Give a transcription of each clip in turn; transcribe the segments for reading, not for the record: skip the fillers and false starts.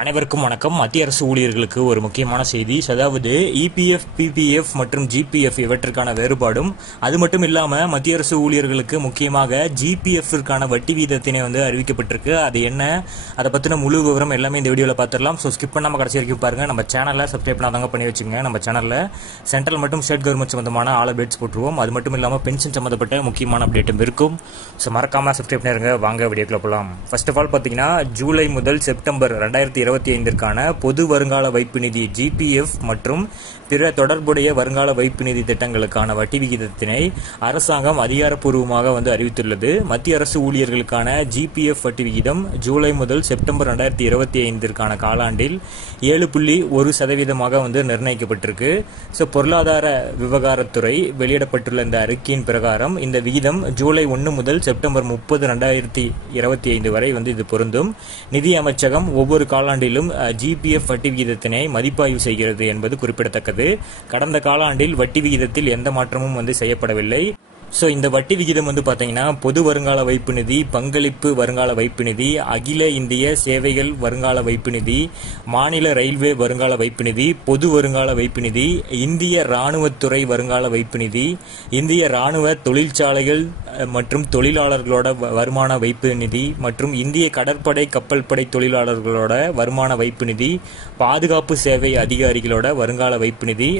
அனைவருக்கும் வணக்கம். மத்திய அரசு ஊழியர்களுக்கு ஒரு முக்கியமான செய்தி. அதாவது இபிஎஃப், பிபிஎஃப் மற்றும் ஜிபிஎஃப் இவற்றுக்கான வேறுபாடும், அது மட்டும் இல்லாம மத்திய அரசு ஊழியர்களுக்கு முக்கியமாக ஜிபிஎஃப்ற்கான வட்டி வீதத்தினை அறிவிக்கப்பட்டிருக்கு. அது என்ன, அதை பத்தின முழு விவரம் எல்லாமே இந்த வீடியோல பார்த்துடலாம். ஸோ ஸ்கிப் பண்ணாம கடைசி வரைக்கும் பாருங்க. நம்ம சேனலை சப்ஸ்கிரைப் பண்ணாதவங்க பண்ணி வச்சுங்க. நம்ம சேனல்ல சென்ட்ரல் மற்றும் ஸ்டேட் கவர்மெண்ட் சம்பந்தமான ஆல் அப்டேட்ஸ் போட்டுருவோம். அது மட்டும் இல்லாம பென்ஷன் சம்பந்தப்பட்ட முக்கியமான அப்டேட்டும் இருக்கும். ஸோ மறக்காம சப்ஸ்கிரைப் பண்ணிருங்க. வாங்க வீடியோக்குள்ள போகலாம். ஃபர்ஸ்ட் ஆஃப் ஆல் பாத்தீங்கன்னா, ஜூலை முதல் செப்டம்பர் 2025 பொது வருங்கால வைப்பு நிதி ஜிபிஎஃப் மற்றும் பிற தொடர்புடைய வருங்கால வைப்பு நிதி திட்டங்களுக்கான வட்டி விகிதத்தினை அரசாங்கம் அதிகாரப்பூர்வமாக அறிவித்துள்ளது. மத்திய அரசு ஊழியர்களுக்கான ஜிபிஎஃப் வட்டி விகிதம் ஜூலை முதல் செப்டம்பர் 2025 காலாண்டில் 7.1% நிர்ணயிக்கப்பட்டிருக்கு. பொருளாதார விவகாரத்துறை வெளியிடப்பட்டுள்ள இந்த அறிக்கையின் பிரகாரம் இந்த விகிதம் ஜூலை 1 முதல் செப்டம்பர் 30, 2025 வரை இது பொருந்தும். நிதி அமைச்சகம் ஒவ்வொரு காலாண்டிலும் ஜிபிஎஃப் வட்டி விகிதத்தினை மதிப்பாய்வு செய்கிறது என்பது குறிப்பிடத்தக்கது. கடந்த காலாண்டில் வட்டி விகிதத்தில் எந்த மாற்றமும் செய்யப்படவில்லை. இந்த வட்டி விகிதம் பாத்தீங்கன்னா, பொது வருங்கால வைப்பு நிதி, பங்களிப்பு வருங்கால வைப்பு நிதி, அகில இந்திய சேவைகள் வருங்கால வைப்பு நிதி, மாநில ரயில்வே வருங்கால வைப்பு நிதி, பொது வருங்கால வைப்பு நிதி, இந்திய ராணுவத்துறை வருங்கால வைப்பு நிதி, இந்திய ராணுவ தொழிற்சாலைகள் மற்றும் தொழிலாளர்களோட வருமான வைப்பு நிதி, மற்றும் இந்திய கடற்படை கப்பல் படை தொழிலாளர்களோட வருமான வைப்பு நிதி, பாதுகாப்பு சேவை அதிகாரிகளோட வருங்கால வைப்பு நிதி,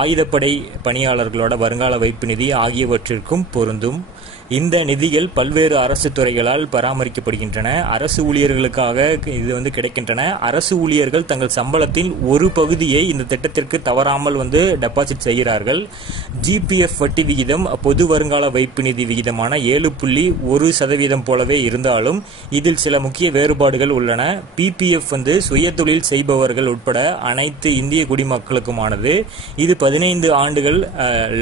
ஆயுதப்படை பணியாளர்களோட வருங்கால வைப்பு நிதி ஆகியவற்றிற்கு பொருந்தும். இந்த நிதிகள் பல்வேறு அரசு துறைகளால் பராமரிக்கப்படுகின்றன. அரசு ஊழியர்களுக்காக இது கிடைக்கின்றன. அரசு ஊழியர்கள் தங்கள் சம்பளத்தில் ஒரு பகுதியை இந்த திட்டத்திற்கு தவறாமல் டெபாசிட் செய்கிறார்கள். ஜிபிஎஃப் வட்டி விகிதம் பொது வருங்கால வைப்பு நிதி விகிதமான 7.1% போலவே இருந்தாலும் இதில் சில முக்கிய வேறுபாடுகள் உள்ளன. பிபிஎஃப் சுய தொழில் செய்பவர்கள் உட்பட அனைத்து இந்திய குடிமக்களுக்குமானது. இது 15 ஆண்டுகள்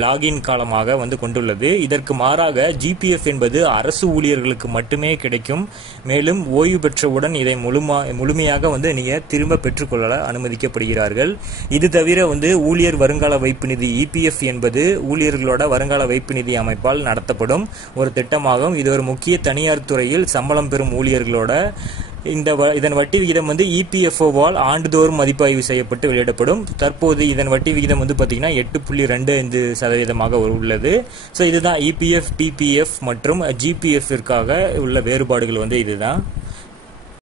லாகின் காலமாக கொண்டுள்ளது. இதற்கு மாறாக ஜிபிஎஃப் என்பது அரசு ஊழியர்களுக்கு மட்டுமே கிடைக்கும். மேலும் ஓய்வு பெற்றவுடன் இதை முழுமையாக நீங்க திரும்ப பெற்றுக்கொள்ள அனுமதிக்கப்படுகிறார்கள். இது தவிர ஊழியர் வருங்கால வைப்பு நிதி இபிஎஃப் என்பது ஊழியர்களோட வருங்கால வைப்பு நிதி அமைப்பால் நடத்தப்படும் ஒரு திட்டமாகும். இது ஒரு முக்கிய தனியார் துறையில் சம்பளம் பெறும் ஊழியர்களோட இதன் வட்டி விகிதம் இபிஎஃப்ஓவால் ஆண்டுதோறும் மதிப்பாய்வு செய்யப்பட்டு வெளியிடப்படும். தற்போது இதன் வட்டி விகிதம் பாத்தீங்கன்னா 8.25% உள்ளது. இதுதான் இபிஎஃப், பிபிஎஃப் மற்றும் ஜிபிஎஃப் உள்ள வேறுபாடுகள் இதுதான்.